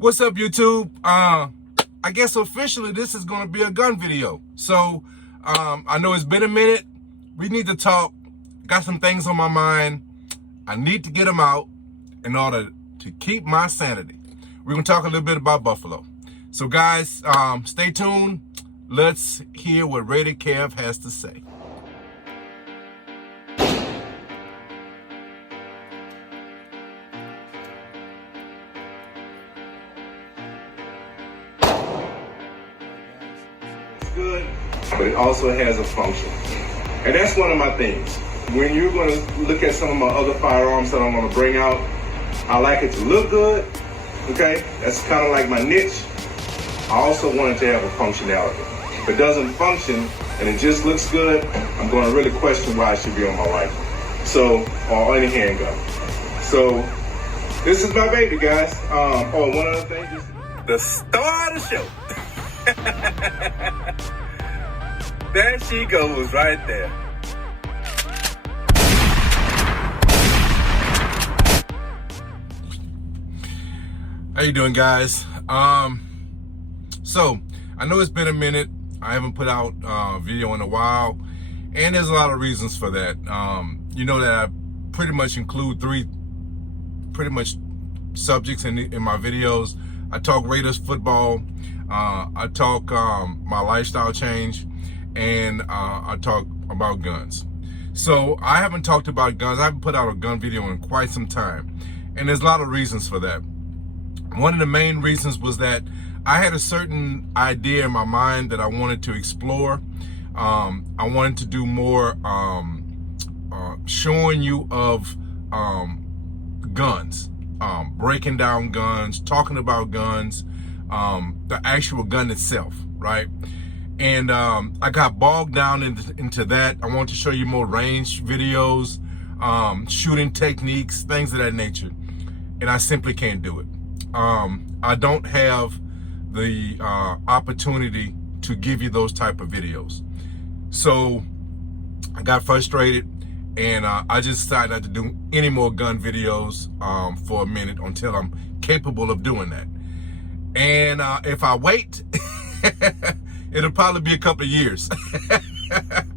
What's up, YouTube? I guess officially this is going to be a gun video. So I know it's been a minute. We need to talk. Got some things on my mind. I need to get them out in order to keep my sanity. We're going to talk a little bit about Buffalo. So guys, stay tuned. Let's hear what RaiderKev has to say. Good, but it also has a function. And that's one of my things. When you're going to look at some of my other firearms that I'm going to bring out, I like it to look good, okay? That's kind of like my niche. I also want it to have a functionality. If it doesn't function and it just looks good, I'm going to really question why it should be on my rifle. So, or any handgun. So, this is my baby, guys. Oh, one other thing, just the star of the show. There she goes right there. How you doing, guys? So I know it's been a minute. I haven't put out a video in a while, and there's a lot of reasons for that. You know that I pretty much include three subjects in my videos. I talk Raiders football, I talk my lifestyle change, and I talk about guns. So I haven't talked about guns. I haven't put out a gun video in quite some time, and there's a lot of reasons for that. One of the main reasons was that I had a certain idea in my mind that I wanted to explore. I wanted to do more showing you of guns, breaking down guns, talking about guns, the actual gun itself, right? And I got bogged down into that. I want to show you more range videos, shooting techniques, things of that nature, and I simply can't do it. I don't have the opportunity to give you those type of videos. So I got frustrated, and I just decided not to do any more gun videos for a minute until I'm capable of doing that. And if I wait, it'll probably be a couple of years.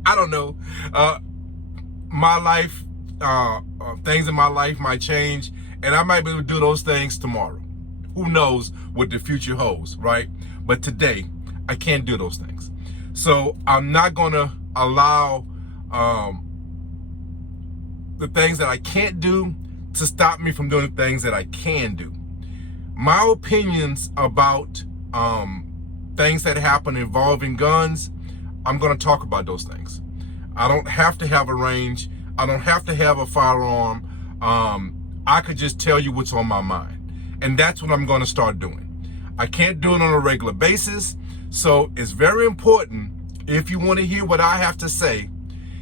I don't know. My life, things in my life might change, and I might be able to do those things tomorrow. Who knows what the future holds, right? But today, I can't do those things. So I'm not going to allow the things that I can't do to stop me from doing the things that I can do. My opinions about things that happen involving guns, I'm going to talk about those things. I don't have to have a range. I don't have to have a firearm. I could just tell you what's on my mind. And that's what I'm going to start doing. I can't do it on a regular basis. So it's very important, if you want to hear what I have to say,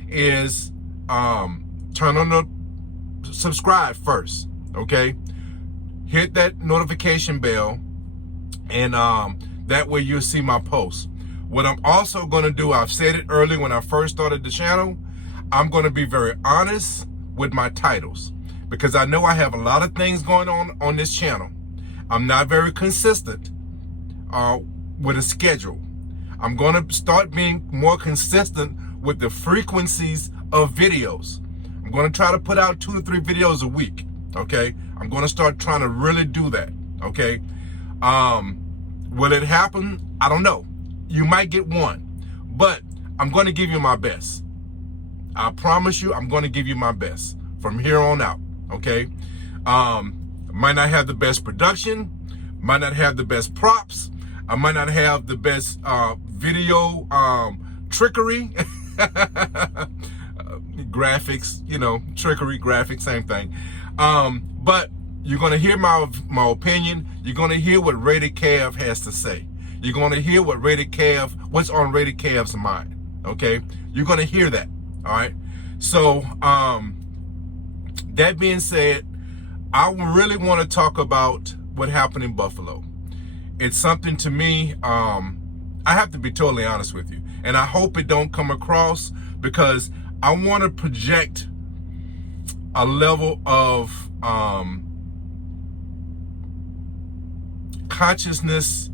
is turn on the subscribe first, okay? Hit that notification bell, and that way you'll see my posts. What I'm also going to do, I've said it earlier when I first started the channel, I'm going to be very honest with my titles, because I know I have a lot of things going on this channel. I'm not very consistent with a schedule. I'm going to start being more consistent with the frequencies of videos. I'm going to try to put out 2 to 3 videos a week, okay? I'm going to start trying to really do that, okay? Will it happen? I don't know. You might get one, but I'm going to give you my best. I promise you, I'm going to give you my best from here on out. Okay, might not have the best production, might not have the best props, I might not have the best video trickery, graphics, you know, trickery, graphics, same thing. But you're gonna hear my opinion. You're gonna hear what RaiderKev has to say. You're gonna hear what what's on RaiderKev's mind. Okay, you're gonna hear that. All right. So that being said, I really want to talk about what happened in Buffalo. It's something to me, I have to be totally honest with you, and I hope it don't come across, because I want to project a level of consciousness,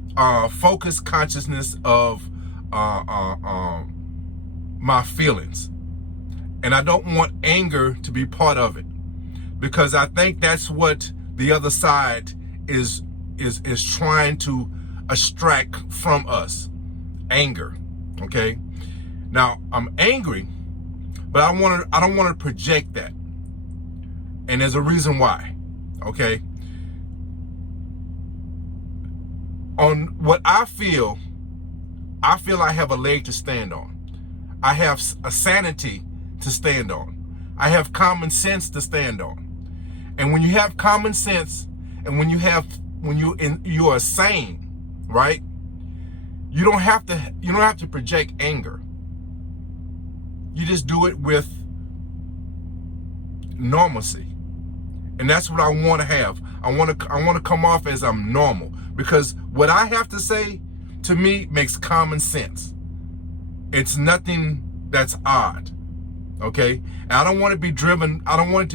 focused consciousness of my feelings. And I don't want anger to be part of it, because I think that's what the other side is trying to extract from us. Anger. Okay. Now I'm angry, but I don't want to project that. And there's a reason why. Okay. On what I feel I have a leg to stand on. I have a sanity to stand on. I have common sense to stand on. And when you have common sense, and when you are sane, right? You don't have to project anger. You just do it with normalcy. And that's what I want to have. I want to come off as I'm normal, because what I have to say to me makes common sense. It's nothing that's odd. Okay? And I don't want it to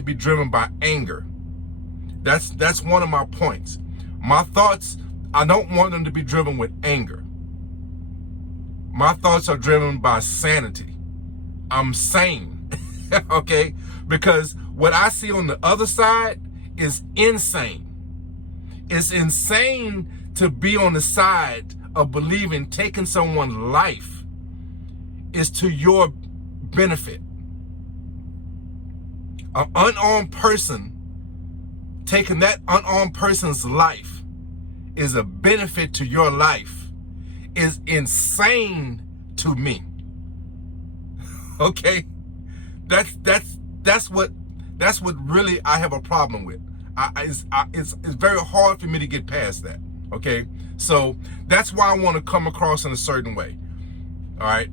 be driven by anger. That's one of my points. My thoughts, I don't want them to be driven with anger. My thoughts are driven by sanity. I'm sane. Okay? Because what I see on the other side is insane. It's insane to be on the side of believing taking someone's life is to your benefit. An unarmed person, taking that unarmed person's life is a benefit to your life, is insane to me. Okay? That's what really I have a problem with. It's very hard for me to get past that. Okay? So that's why I want to come across in a certain way. All right?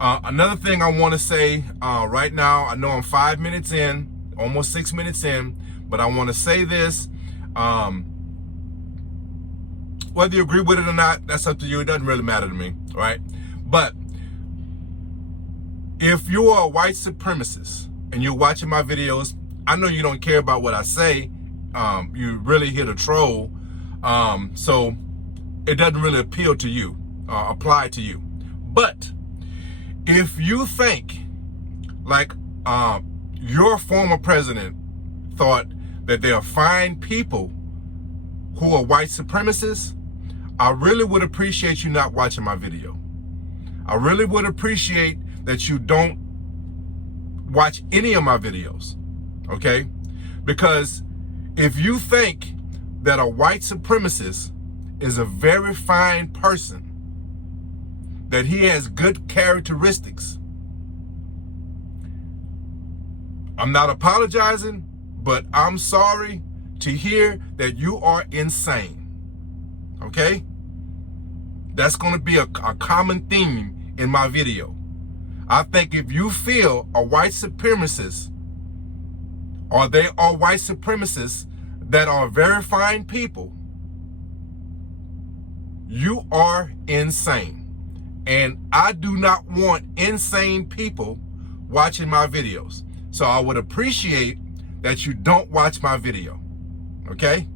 Another thing I want to say right now, I know I'm 5 minutes in, almost 6 minutes in, but I want to say this. Whether you agree with it or not, that's up to you. It doesn't really matter to me. All right? But if you are a white supremacist and you're watching my videos, I know you don't care about what I say. You really hit a troll. So it doesn't really appeal to you, apply to you. But if you think like your former president thought that there are fine people who are white supremacists, I really would appreciate you not watching my video. I really would appreciate that you don't watch any of my videos, okay? Because if you think that a white supremacist is a very fine person, that he has good characteristics, I'm not apologizing, but I'm sorry to hear that you are insane, okay? That's going to be a common theme in my video. I think if you feel a white supremacist, or they are white supremacists that are very fine people, you are insane. And I do not want insane people watching my videos. So I would appreciate that you don't watch my video. Okay?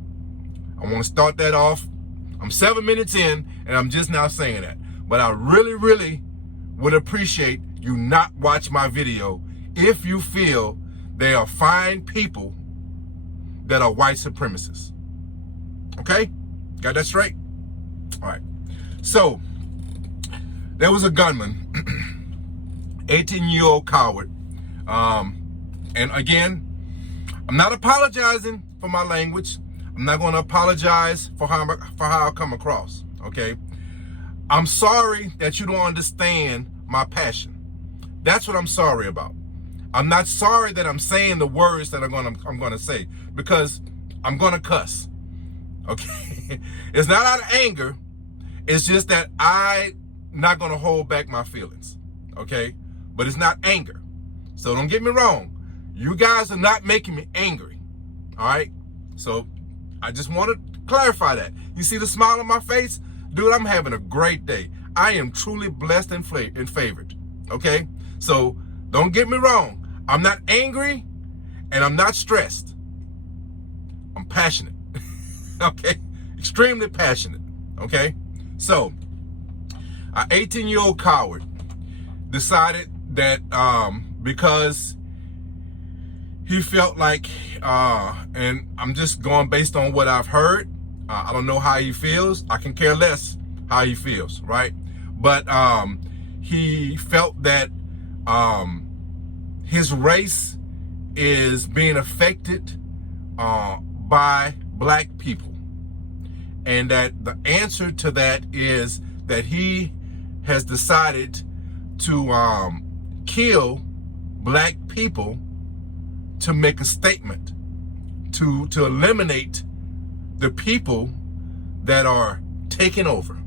I want to start that off. I'm 7 minutes in and I'm just now saying that. But I really, really would appreciate you not watch my video if you feel they are fine people that are white supremacists. Okay? Got that straight? All right. So, there was a gunman, 18-year-old coward. And again, I'm not apologizing for my language. I'm not going to apologize for how I come across, okay? I'm sorry that you don't understand my passion. That's what I'm sorry about. I'm not sorry that I'm saying the words that I'm going to say, because I'm going to cuss, okay? It's not out of anger. It's just that I'm not going to hold back my feelings, okay? But it's not anger. So don't get me wrong. You guys are not making me angry, all right? So I just want to clarify that. You see the smile on my face? Dude, I'm having a great day. I am truly blessed and favored, okay? So don't get me wrong. I'm not angry and I'm not stressed. I'm passionate, okay? Extremely passionate. Okay? So, an 18-year-old coward decided that because he felt like, and I'm just going based on what I've heard, I don't know how he feels. I can care less how he feels, right? But he felt that his race is being affected by black people. And that the answer to that is that he has decided to kill black people to make a statement, to eliminate the people that are taking over.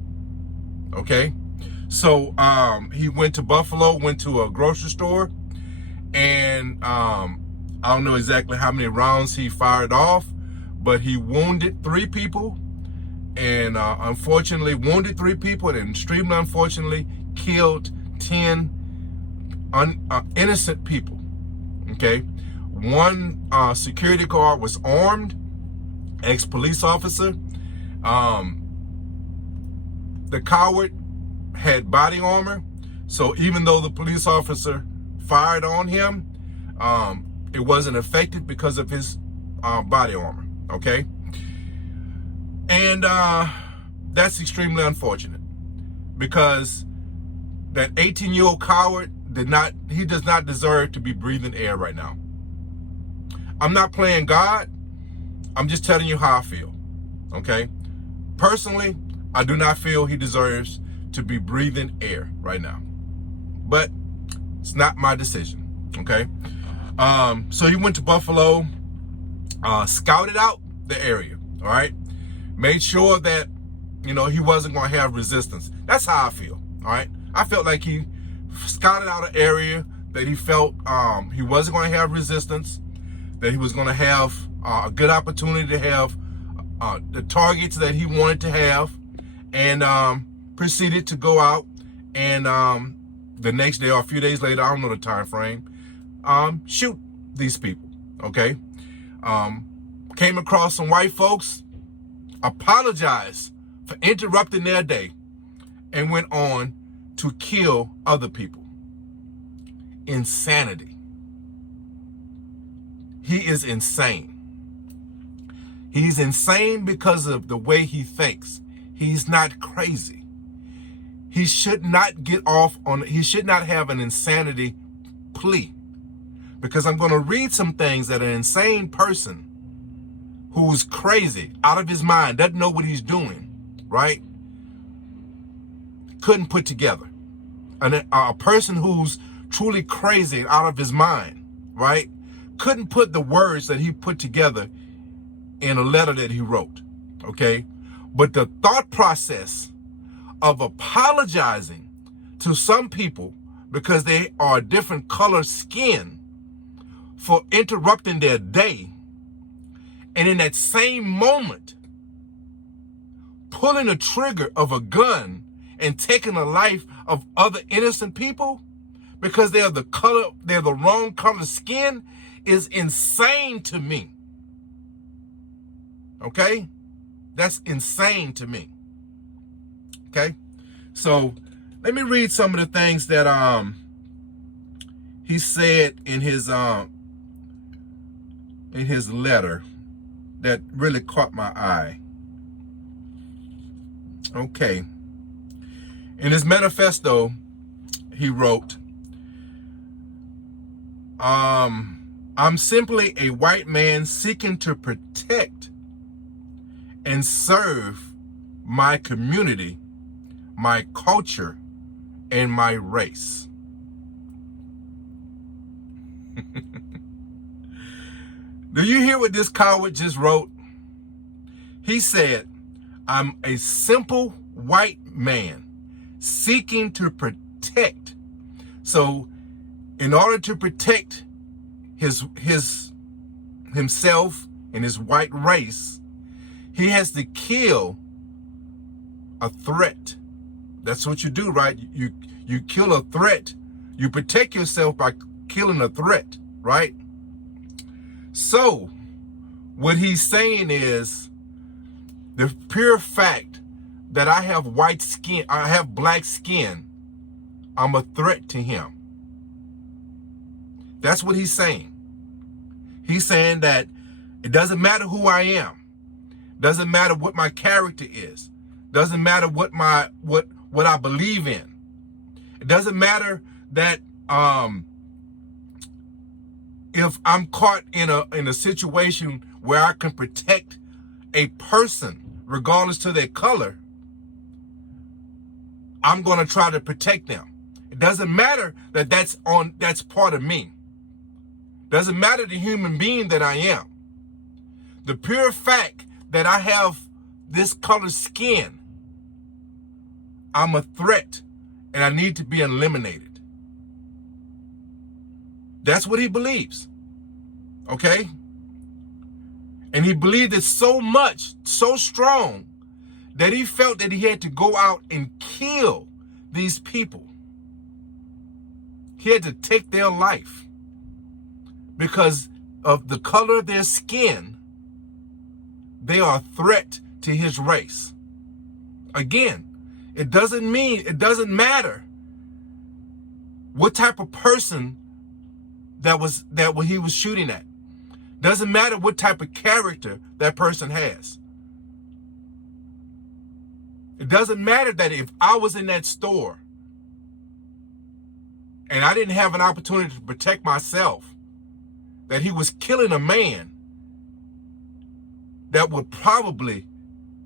Okay? So he went to Buffalo, went to a grocery store, and I don't know exactly how many rounds he fired off, but he wounded 3 people, and unfortunately wounded 3 people, and extremely unfortunately killed 10 innocent people. Okay? One security guard was armed, ex-police officer. The coward had body armor, so even though the police officer fired on him, it wasn't effective because of his body armor. Okay? And that's extremely unfortunate, because that 18-year-old coward does not deserve to be breathing air right now. I'm not playing God. I'm just telling you how I feel. Okay? Personally, I do not feel he deserves to be breathing air right now. But it's not my decision. Okay? So he went to Buffalo, scouted out the area. All right? Made sure that, he wasn't going to have resistance. That's how I feel. All right? I felt like he scouted out an area that he felt he wasn't going to have resistance, that he was going to have a good opportunity to have the targets that he wanted to have, and proceeded to go out and the next day or a few days later, I don't know the time frame, shoot these people. Okay? Came across some white folks, apologized for interrupting their day, and went on to kill other people. Insanity. He is insane. He's insane because of the way he thinks. He's not crazy. He should not he should not have an insanity plea. Because I'm going to read some things that an insane person who's crazy, out of his mind, doesn't know what he's doing, right, couldn't put together. A person who's truly crazy and out of his mind, right, couldn't put the words that he put together in a letter that he wrote, okay? But the thought process of apologizing to some people because they are a different color skin for interrupting their day, and in that same moment, pulling the trigger of a gun and taking the life of other innocent people because they're the wrong color skin, is insane to me. Okay? That's insane to me. Okay? So let me read some of the things that he said in his letter that really caught my eye. Okay. In his manifesto, he wrote, I'm simply a white man seeking to protect and serve my community, my culture, and my race. Do you hear what this coward just wrote? He said, I'm a simple white man seeking to protect. So in order to protect himself and his white race, he has to kill a threat. That's what you do, right? You kill a threat. You protect yourself by killing a threat, right? So what he's saying is the pure fact that I have white skin, I have black skin, I'm a threat to him. That's what he's saying. He's saying that it doesn't matter who I am. Doesn't matter what my character is. Doesn't matter what I believe in. It doesn't matter that if I'm caught in a situation where I can protect a person regardless to their color, I'm going to try to protect them. It doesn't matter that that's part of me. Doesn't matter the human being that I am. The pure fact that I have this color skin, I'm a threat and I need to be eliminated. That's what he believes. Okay? And he believed it so much, so strong, that he felt that he had to go out and kill these people. He had to take their life because of the color of their skin. They are a threat to his race. Again, it doesn't matter what type of person that he was shooting at. Doesn't matter what type of character that person has. It doesn't matter that if I was in that store and I didn't have an opportunity to protect myself, that he was killing a man that would probably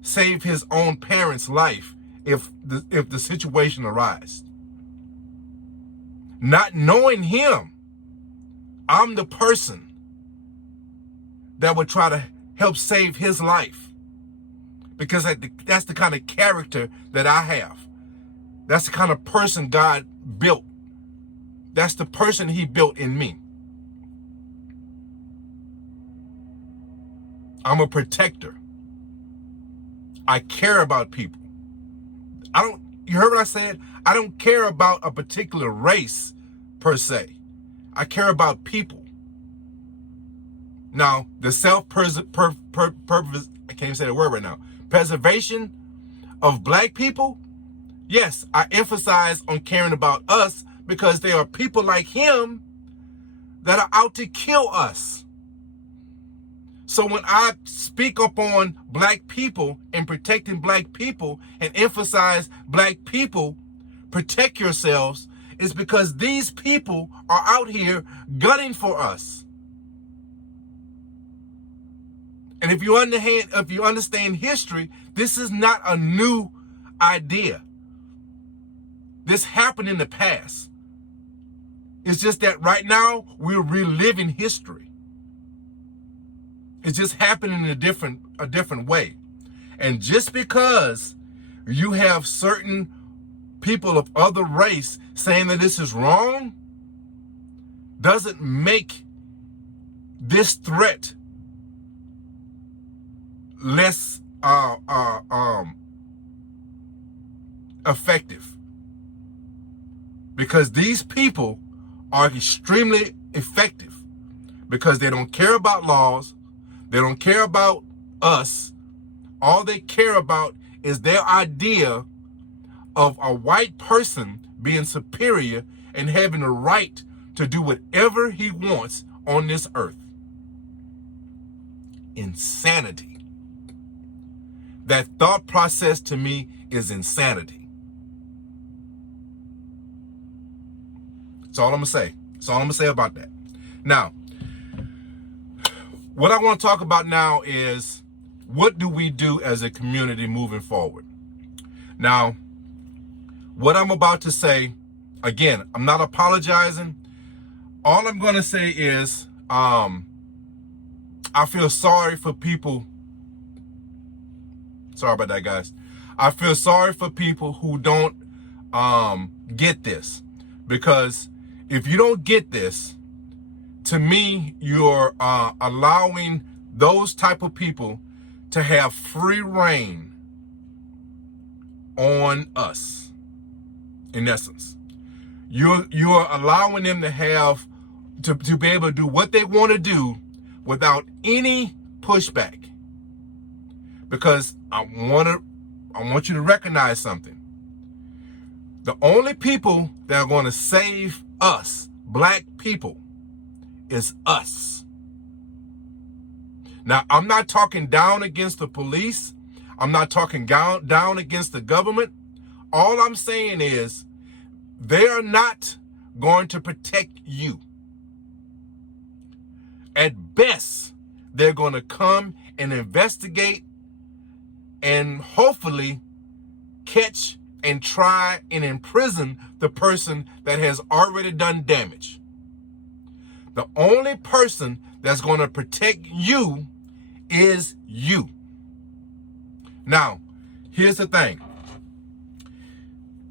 save his own parents' life if the situation arises. Not knowing him, I'm the person that would try to help save his life, because that's the kind of character that I have. That's the kind of person God built. That's the person he built in me. I'm a protector. I care about people. You heard what I said? I don't care about a particular race per se. I care about people. Now, the I can't even say the word right now. Preservation of black people. Yes, I emphasize on caring about us because there are people like him that are out to kill us. So when I speak up on black people and protecting black people and emphasize black people, protect yourselves, it's because these people are out here gunning for us. And if you understand history, this is not a new idea. This happened in the past. It's just that right now we're reliving history. It's just happening in a different way. And just because you have certain people of other race saying that this is wrong, doesn't make this threat less effective. Because these people are extremely effective because they don't care about laws. They don't care about us. All they care about is their idea of a white person being superior and having the right to do whatever he wants on this earth. Insanity. That thought process to me is insanity. That's all I'm going to say. That's all I'm going to say about that. Now, what I want to talk about now is what do we do as a community moving forward? Now, what I'm about to say, again, I'm not apologizing. All I'm going to say is I feel sorry for people. Sorry about that, guys. I feel sorry for people who don't get this, because if you don't get this, to me, you're allowing those type of people to have free reign on us. In essence, you're allowing them to be able to do what they want to do without any pushback. Because I want to I want you to recognize something. The only people that are going to save us, black people, is us. Now, I'm not talking down against the police. I'm not talking down against the government. All I'm saying is they are not going to protect you. At best, they're going to come and investigate and hopefully catch and try and imprison the person that has already done damage. The only person that's going to protect you is you. Now, here's the thing.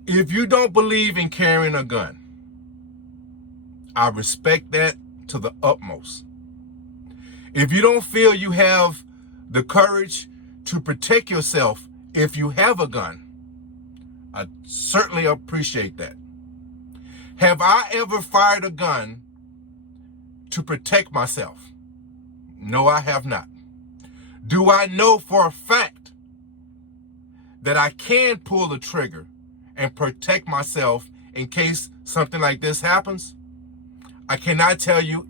If you don't believe in carrying a gun, I respect that to the utmost. If you don't feel you have the courage to protect yourself if you have a gun, I certainly appreciate that. Have I ever fired a gun to protect myself? No, I have not. Do I know for a fact that I can pull the trigger and protect myself in case something like this happens? I cannot tell you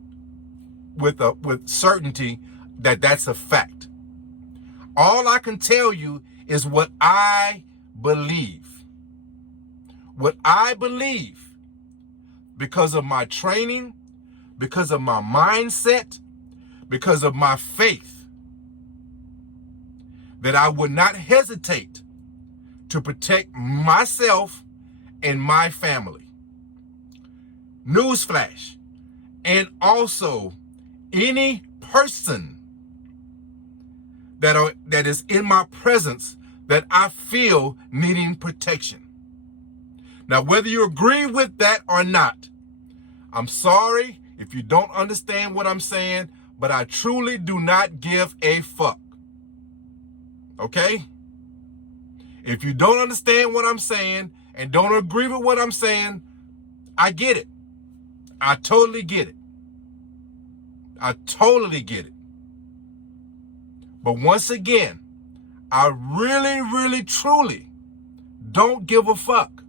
with certainty that that's a fact. All I can tell you is what I believe. What I believe, because of my training, because of my mindset, because of my faith, that I would not hesitate to protect myself and my family. Newsflash. And also any person that is in my presence that I feel needing protection. Now, whether you agree with that or not, I'm sorry if you don't understand what I'm saying, but I truly do not give a fuck. Okay? If you don't understand what I'm saying and don't agree with what I'm saying, I get it. I totally get it. I totally get it. But once again, I really, really, truly don't give a fuck.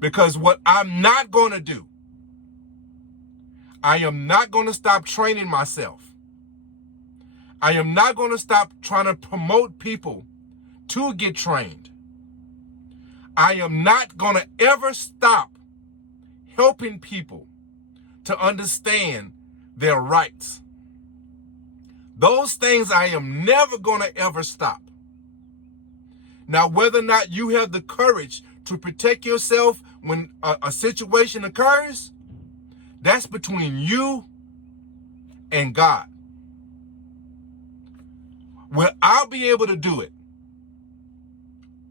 Because what I'm not going to do, I am not going to stop training myself. I am not going to stop trying to promote people to get trained. I am not going to ever stop helping people to understand their rights. Those things I am never going to ever stop. Now, whether or not you have the courage to protect yourself when a situation occurs, that's between you and God. Well, I'll be able to do it.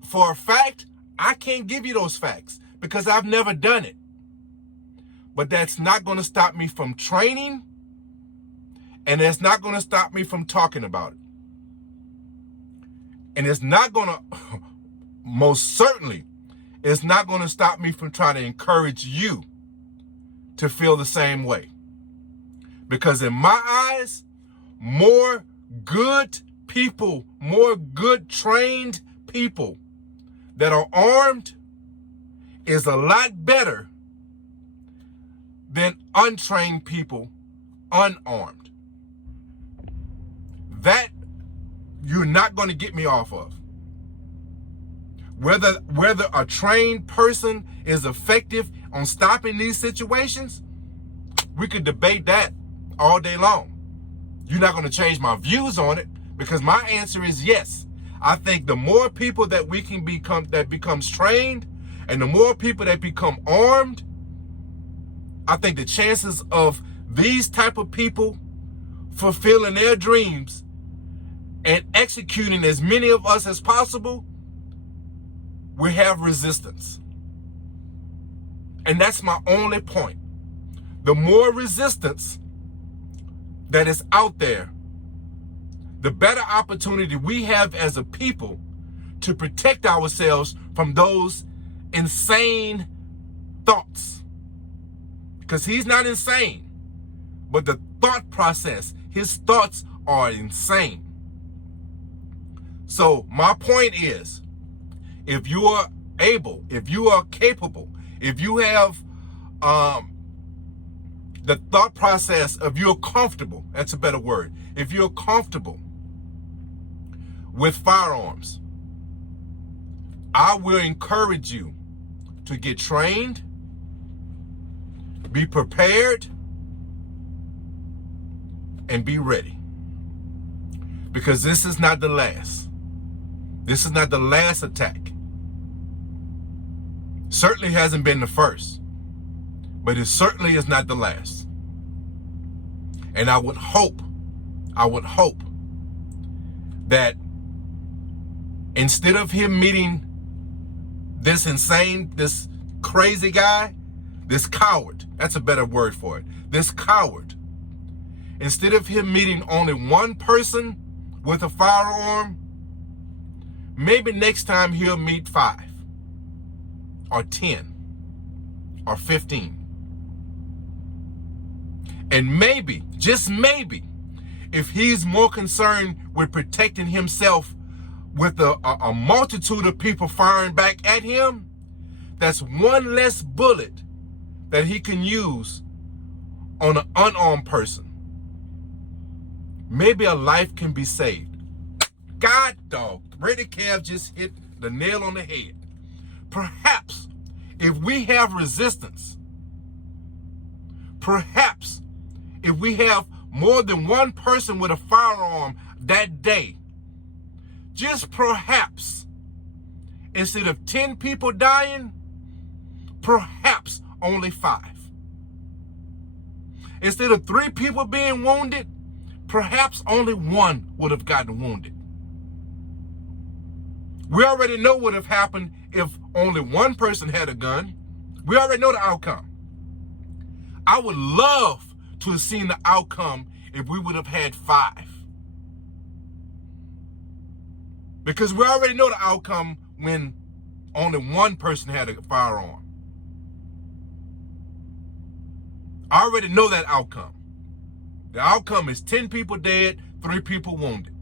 For a fact, I can't give you those facts because I've never done it. But that's not going to stop me from training, and it's not going to stop me from talking about it. And it's not going to, most certainly, it's not going to stop me from trying to encourage you to feel the same way. Because in my eyes, more good people, more good trained people that are armed is a lot better than untrained people unarmed. That you're not going to get me off of. Whether a trained person is effective on stopping these situations, we could debate that all day long. You're not going to change my views on it because my answer is yes. I think the more people that we can become, that becomes trained, and the more people that become armed, I think the chances of these type of people fulfilling their dreams and executing as many of us as possible, we have resistance. And that's my only point. The more resistance that is out there, the better opportunity we have as a people to protect ourselves from those insane thoughts. Because he's not insane, but the thought process, his thoughts are insane. So my point is, if you are able, if you are capable, if you have the thought process of you're comfortable, that's a better word, if you're comfortable with firearms, I will encourage you to get trained, be prepared, and be ready. Because this is not the last. This is not the last attack. Certainly hasn't been the first, but it certainly is not the last. And I would hope that instead of him meeting this insane, this crazy guy, this coward, that's a better word for it, this coward, instead of him meeting only one person with a firearm, maybe next time he'll meet 5 or 10 or 15. And maybe, just maybe, if he's more concerned with protecting himself with a multitude of people firing back at him, that's one less bullet that he can use on an unarmed person. Maybe a life can be saved. God dog, RaiderKev just hit the nail on the head. Perhaps if we have resistance, perhaps if we have more than one person with a firearm that day, just perhaps, instead of 10 people dying, perhaps only 5. Instead of 3 people being wounded, perhaps only 1 would have gotten wounded. We already know what would have happened if only 1 person had a gun. We already know the outcome. I would love to have seen the outcome if we would have had 5. Because we already know the outcome when only 1 person had a firearm. I already know that outcome. The outcome is 10 people dead, 3 people wounded.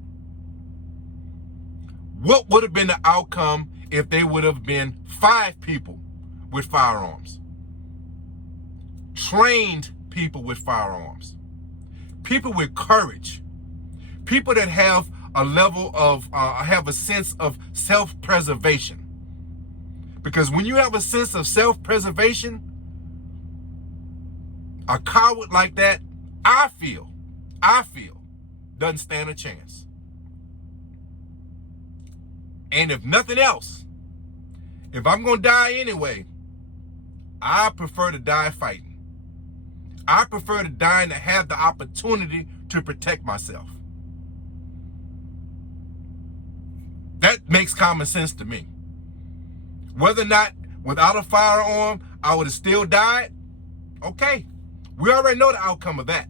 What would have been the outcome if they would have been 5 people with firearms? Trained people with firearms. People with courage. People that have a level of, have a sense of self-preservation. Because when you have a sense of self-preservation, a coward like that, I feel, doesn't stand a chance. And if nothing else, if I'm going to die anyway, I prefer to die fighting. I prefer to die and to have the opportunity to protect myself. That makes common sense to me. Whether or not without a firearm I would have still died, okay. We already know the outcome of that.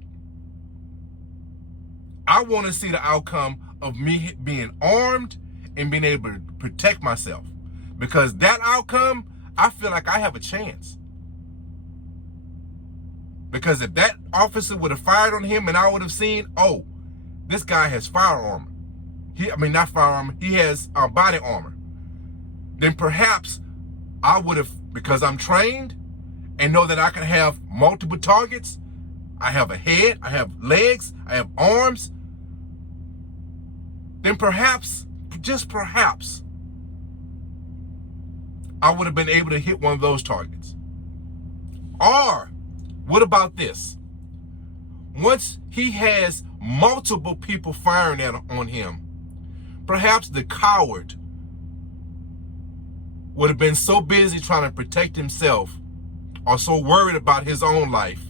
I want to see the outcome of me being armed and being able to protect myself. Because that outcome, I feel like I have a chance. Because if that officer would have fired on him and I would have seen, oh, this guy has firearm. Not firearm, he has body armor. Then perhaps I would have, because I'm trained and know that I can have multiple targets. I have a head, I have legs, I have arms. Then perhaps, just perhaps, I would have been able to hit one of those targets. Or, what about this? Once he has multiple people firing on him, perhaps the coward would have been so busy trying to protect himself or so worried about his own life.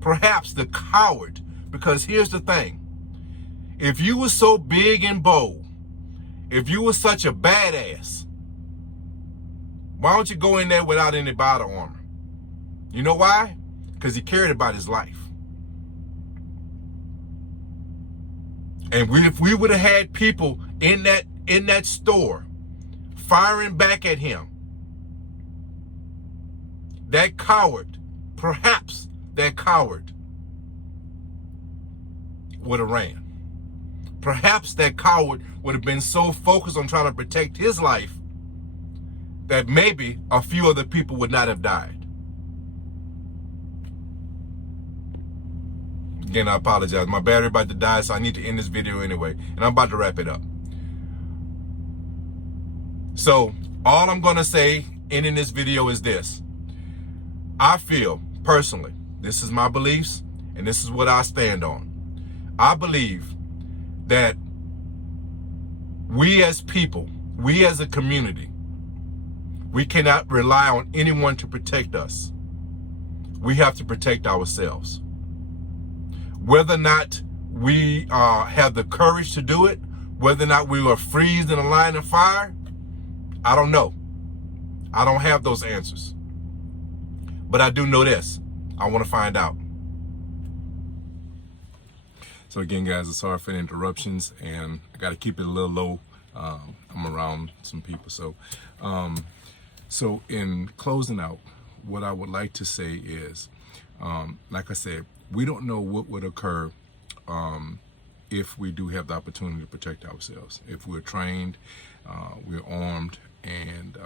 Perhaps the coward, because here's the thing. If you were so big and bold, if you were such a badass, why don't you go in there without any body armor? You know why? Because he cared about his life. And if we would have had people in that store firing back at him, that coward, perhaps that coward would have ran. perhaps that coward would have been so focused on trying to protect his life that maybe a few other people would not have died. Again, I apologize. My battery about to die, so I need to end this video anyway. And I'm about to wrap it up. So, all I'm going to say ending this video is this. I feel, personally, this is my beliefs, and this is what I stand on. I believe that we as people, we as a community, we cannot rely on anyone to protect us. We have to protect ourselves. Whether or not we have the courage to do it, whether or not we are freezed in a line of fire, I don't know. I don't have those answers. But I do know this. I want to find out. So again, guys, I'm sorry for the interruptions, and I got to keep it a little low. I'm around some people. So in closing out, what I would like to say is, like I said, we don't know what would occur if we do have the opportunity to protect ourselves. If we're trained, we're armed, and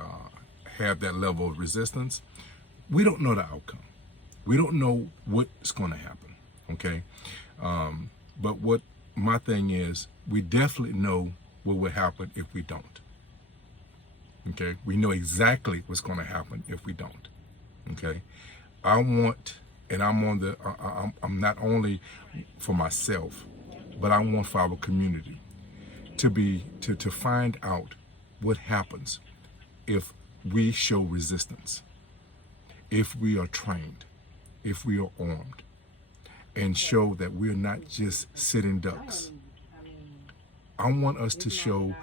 have that level of resistance, we don't know the outcome. We don't know what's going to happen, okay? But what my thing is, we definitely know what would happen if we don't, okay? We know exactly what's going to happen if we don't, okay? I want, and I'm not only for myself, but I want for our community to find out what happens if we show resistance, if we are trained, if we are armed, and show that we're not just sitting ducks. I want us to show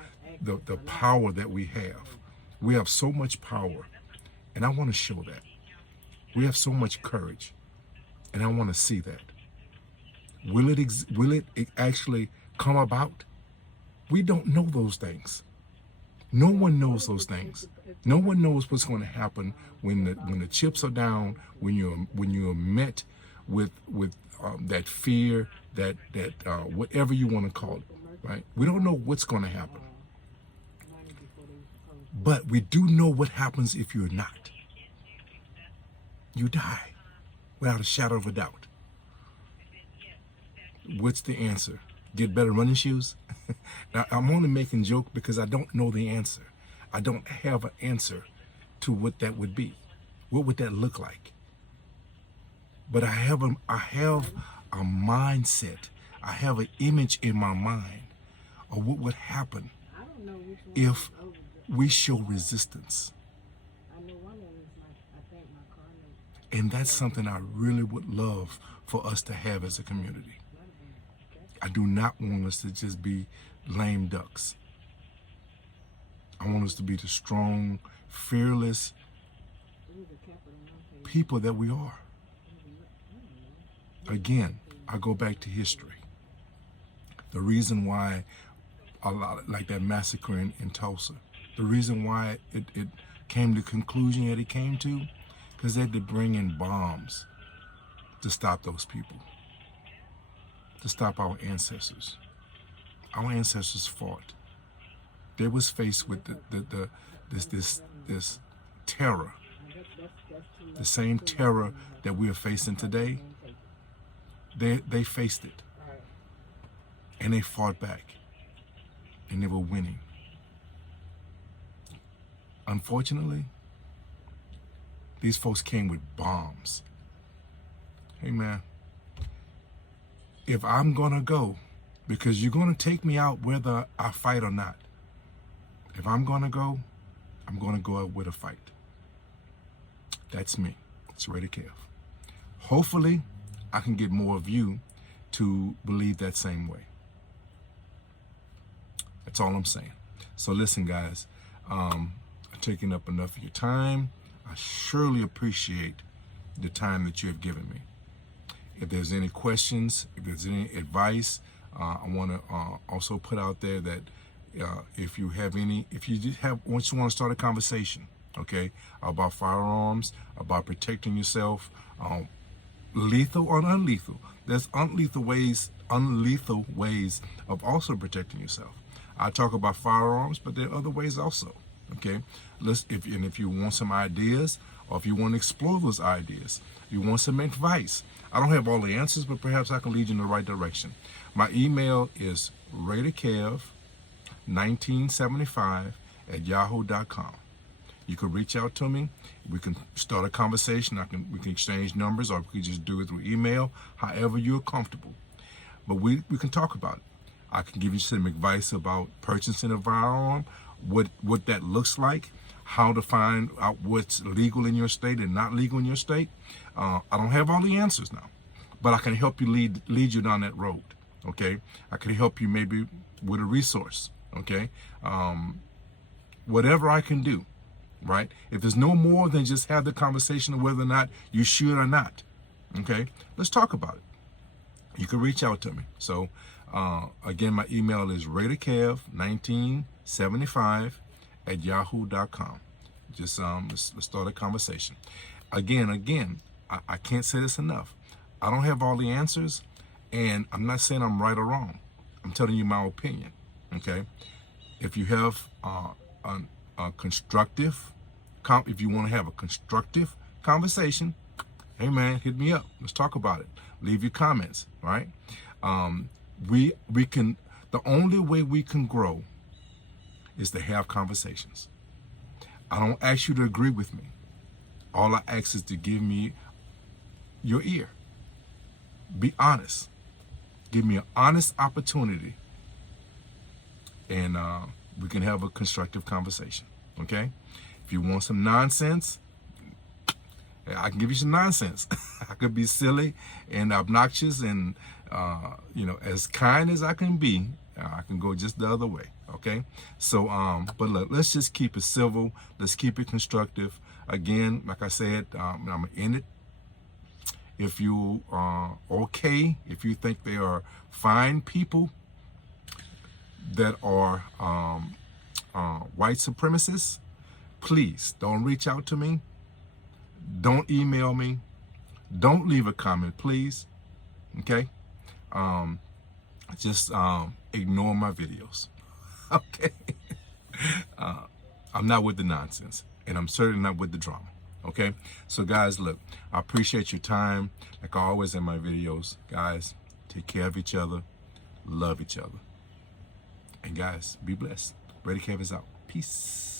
the power that we have. We have so much power, and I want to show that. We have so much courage, and I want to see that. Will it actually come about? We don't know those things. No one knows those things. No one knows what's going to happen when the chips are down, when you're met with that fear, that whatever you want to call it, right? We don't know what's going to happen. But we do know what happens if you're not. You die without a shadow of a doubt. What's the answer? Get better running shoes? Now, I'm only making joke because I don't know the answer. I don't have an answer to what that would be. What would that look like? But I have a mindset. I have an image in my mind of what would happen if we show resistance. And that's something I really would love for us to have as a community. I do not want us to just be lame ducks. I want us to be the strong, fearless people that we are. Again, I go back to history. The reason why a lot like that massacre in Tulsa, the reason why it came to the conclusion that it came to, because they had to bring in bombs to stop those people, to stop our ancestors. Our ancestors fought. They was faced with this terror, the same terror that we are facing today. They faced it, and they fought back, and they were winning. Unfortunately, these folks came with bombs. Hey man, if I'm gonna go, because you're gonna take me out whether I fight or not. If I'm gonna go out with a fight. That's me. It's RaiderKev. Hopefully, I can get more of you to believe that same way. That's all I'm saying. So listen, guys, I'm taking up enough of your time. I surely appreciate the time that you have given me. If there's any questions, if there's any advice, I want to also put out there that if you want to start a conversation, okay, about firearms, about protecting yourself, lethal or unlethal. There's unlethal ways unlethal ways of also protecting yourself. I talk about firearms, but there are other ways also. Okay, if you want some ideas, or if you want to explore those ideas, you want some advice. I don't have all the answers, but perhaps I can lead you in the right direction. My email is RaiderKev1975@yahoo.com. You can reach out to me. We can start a conversation. We can exchange numbers, or we can just do it through email, however you're comfortable. But we can talk about it. I can give you some advice about purchasing a firearm, what that looks like, how to find out what's legal in your state and not legal in your state. I don't have all the answers now, but I can help you lead you down that road. Okay, I can help you maybe with a resource. Okay, whatever I can do. Right? If there's no more than just have the conversation of whether or not you should or not. Okay, let's talk about it. You can reach out to me. So again, my email is RaiderKev1975@yahoo.com. Just let's start a conversation. Again, I can't say this enough. I don't have all the answers, and I'm not saying I'm right or wrong. I'm telling you my opinion. Okay, if you have a constructive, if you want to have a constructive conversation, hey man, hit me up. Let's talk about it. Leave your comments. Right? We can. The only way we can grow is to have conversations. I don't ask you to agree with me. All I ask is to give me your ear. Be honest. Give me an honest opportunity, and we can have a constructive conversation. Okay? If you want some nonsense, I can give you some nonsense. I could be silly and obnoxious and, as kind as I can be. I can go just the other way. Okay? So, but look, let's just keep it civil. Let's keep it constructive. Again, like I said, I'm going to end it. If you are okay, if you think they are fine people that are white supremacists, please don't reach out to me. Don't email me. Don't leave a comment, please. Okay? Just ignore my videos. Okay? I'm not with the nonsense, and I'm certainly not with the drama. Okay? So guys, look, I appreciate your time. Like always in my videos, guys, take care of each other, love each other. And guys, be blessed. RaiderKev is out. Peace.